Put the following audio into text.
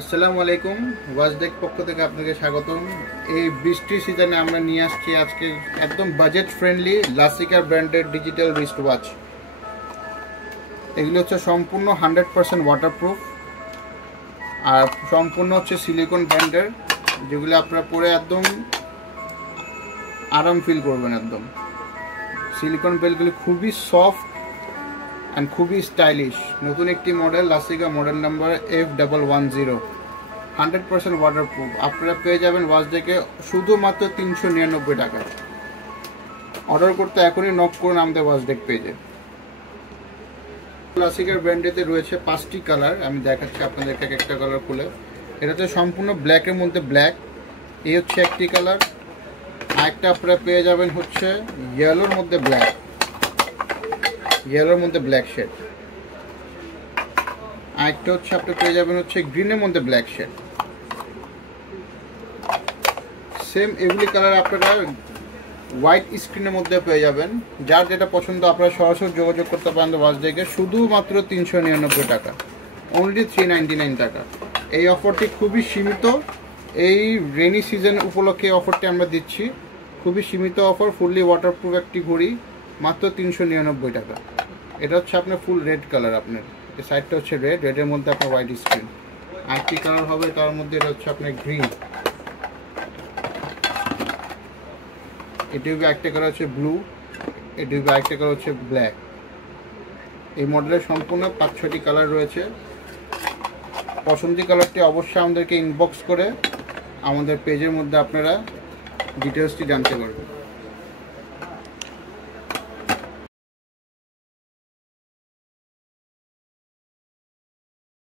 আসসালামু আলাইকুম, ওয়াজডেক পক্ষ থেকে আপনাকে স্বাগতম। এই বৃষ্টির সিজনে আমরা নিয়ে আসছি আজকে একদম বাজেট ফ্রেন্ডলি লাসিকার ব্র্যান্ডের ডিজিটাল রিস্ট ওয়াচ। এগুলো হচ্ছে সম্পূর্ণ 100% ওয়াটারপ্রুফ আর সম্পূর্ণ হচ্ছে সিলিকন ব্র্যান্ডের, যেগুলো আপনারা পরে একদম আরাম ফিল করবেন। একদম সিলিকন বেলগুলি খুবই সফট অ্যান্ড খুবই স্টাইলিশ। নতুন একটি মডেল লাসিকা, মডেল নাম্বার F110, 100% ওয়াটারপ্রুফ। আপনারা পেয়ে যাবেন ওয়াজডেকে শুধুমাত্র 399 টাকা। অর্ডার করতে এখনই নক করুন আমাদের ওয়াজডেক পেজে। লাসিকার ব্র্যান্ডেতে রয়েছে 5টি কালার, আমি দেখাচ্ছি আপনাদেরকে এক একটা কালার খুলে। এটাতে সম্পূর্ণ ব্ল্যাকের মধ্যে ব্ল্যাক, এই হচ্ছে একটি কালার। আরেকটা আপনারা পেয়ে যাবেন হচ্ছে ইয়েলোর মধ্যে ব্ল্যাক, ইয়েলোর মধ্যে ব্ল্যাক শেড। আরেকটা হচ্ছে আপনি পেয়ে যাবেন হচ্ছে গ্রিনের মধ্যে ব্ল্যাক শেড। সেম এগুলি কালার আপনারা হোয়াইট স্ক্রিনের মধ্যে পেয়ে যাবেন। যার যেটা পছন্দ আপনারা সরাসরি যোগাযোগ করতে পারেন ওয়াজডেকে, শুধুমাত্র 399 টাকা, অনলি 399 টাকা। এই অফারটি খুবই সীমিত, এই রেনি সিজন উপলক্ষে অফারটি আমরা দিচ্ছি। খুবই সীমিত অফার, ফুললি ওয়াটারপ্রুফ একটি ঘড়ি, মাত্র 399 টাকা। এটা হচ্ছে আপনার ফুল রেড কালার, আপনার এই সাইডটা হচ্ছে রেড, রেডের মধ্যে আপনার হোয়াইট স্ক্রিন। আরেকটি কালার হবে তার মধ্যে, এটা হচ্ছে আপনার গ্রিন। এটির একটা কালার হচ্ছে ব্লু, এটির একটা কালার হচ্ছে ব্ল্যাক। এই মডেলের সম্পূর্ণ 5-6টি কালার রয়েছে। পছন্দের কালারটি অবশ্যই আমাদেরকে ইনবক্স করে আমাদের পেজের মধ্যে আপনারা ডিটেলসটি জানতে পারবেন।